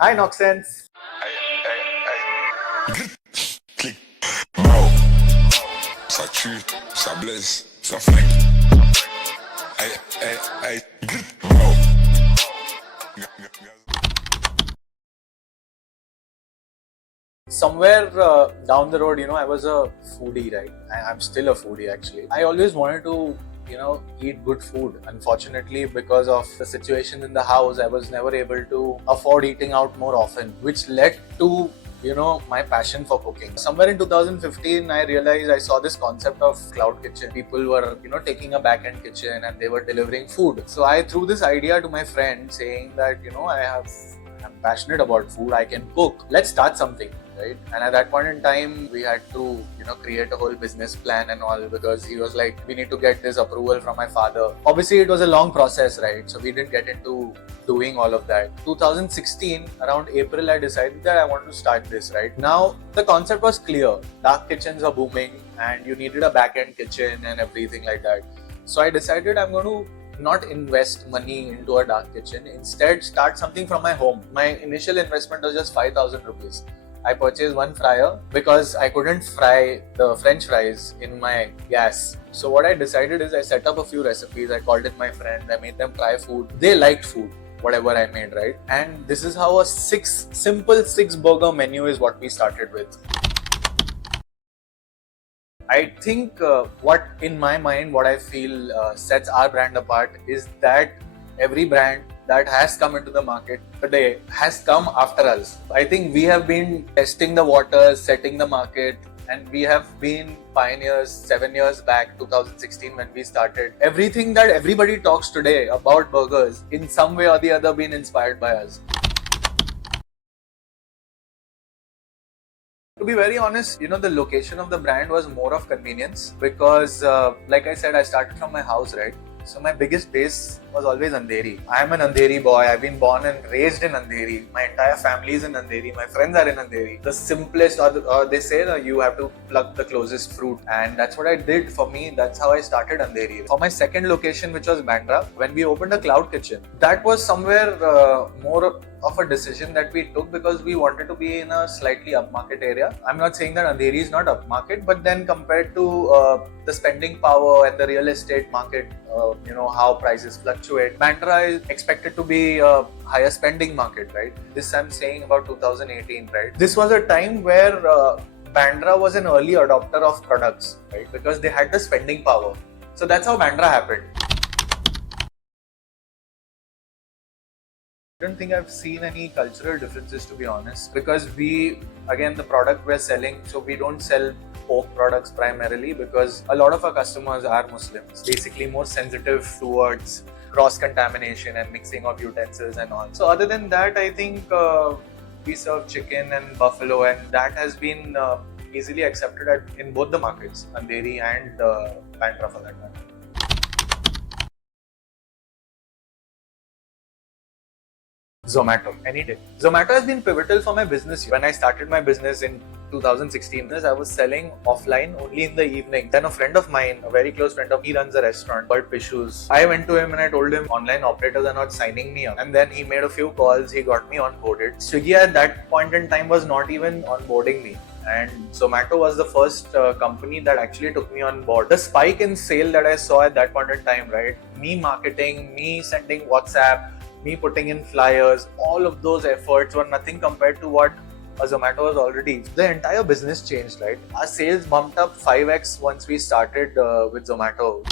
Hi, Noxense. Clic. Mao. Ça tue, ça blesse, ça flingue. Hey, hey, hey. Mao. Somewhere down the road, I was a foodie, right? I'm still a foodie, actually. I always wanted to, eat good food. Unfortunately, because of the situation in the house, I was never able to afford eating out more often, which led to my passion for cooking. Somewhere in 2015, I realized I saw this concept of cloud kitchen. People were taking a back-end kitchen and they were delivering food. So I threw this idea to my friend saying that I'm passionate about food, I can cook, let's start something, right? And at that point in time, we had to create a whole business plan and all, because he was like, we need to get this approval from my father. Obviously it was a long process, right? So we didn't get into doing all of that. 2016, around April, I decided that I want to start this. Right now the concept was clear. Dark kitchens are booming and you needed a back-end kitchen and everything like that. So I decided I'm going to not invest money into a dark kitchen, instead start something from my home. My initial investment was just 5,000 rupees. I purchased one fryer because I couldn't fry the french fries in my gas. So what I decided is I set up a few recipes, I called in my friends, I made them try food. They liked food, whatever I made, right? And this is how a simple six burger menu is what we started with. I think what I feel sets our brand apart is that every brand that has come into the market today has come after us. I think we have been testing the waters, setting the market, and we have been pioneers 7 years back, 2016 when we started. Everything that everybody talks today about burgers, in some way or the other, been inspired by us. To be very honest, the location of the brand was more of convenience because, like I said, I started from my house, right? So my biggest base was always Andheri. I am an Andheri boy. I've been born and raised in Andheri. My entire family is in Andheri. My friends are in Andheri. The simplest, or they say that you have to pluck the closest fruit, and that's what I did. For me, that's how I started Andheri. For my second location, which was Bandra, when we opened a cloud kitchen, that was somewhere more of a decision that we took because we wanted to be in a slightly upmarket area. I'm not saying that Andheri is not upmarket, but then compared to the spending power and the real estate market, how prices fluctuate, Bandra is expected to be a higher spending market, right? This I'm saying about 2018, right? This was a time where Bandra was an early adopter of products, right? Because they had the spending power. So that's how Bandra happened. I don't think I've seen any cultural differences, to be honest, because the product we're selling, so we don't sell pork products primarily because a lot of our customers are Muslims, basically more sensitive towards cross-contamination and mixing of utensils and all. So other than that, I think we serve chicken and buffalo, and that has been easily accepted in both the markets, Andheri and Bandra for that matter. Zomato, any day. Zomato has been pivotal for my business. When I started my business in 2016, I was selling offline only in the evening. Then a friend of mine, a very close friend of mine, he runs a restaurant called Pishu's. I went to him and I told him online operators are not signing me up. And then he made a few calls, he got me onboarded. Swiggy at that point in time was not even onboarding me. And Zomato was the first company that actually took me on board. The spike in sale that I saw at that point in time, right? Me marketing, me sending WhatsApp, me putting in flyers, all of those efforts were nothing compared to what a Zomato was already. The entire business changed, right? Our sales bumped up 5x once we started with Zomato.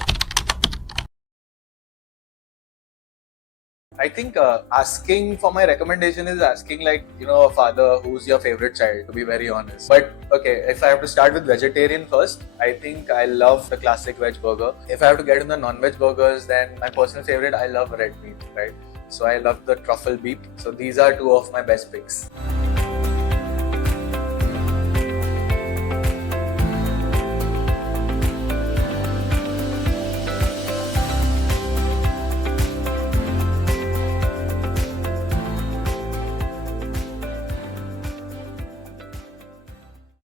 I think asking for my recommendation is asking like, a father, who's your favorite child, to be very honest. But okay, if I have to start with vegetarian first, I think I love the classic veg burger. If I have to get in the non-veg burgers, then my personal favorite, I love red meat, right? So I love the truffle beef. So these are two of my best picks.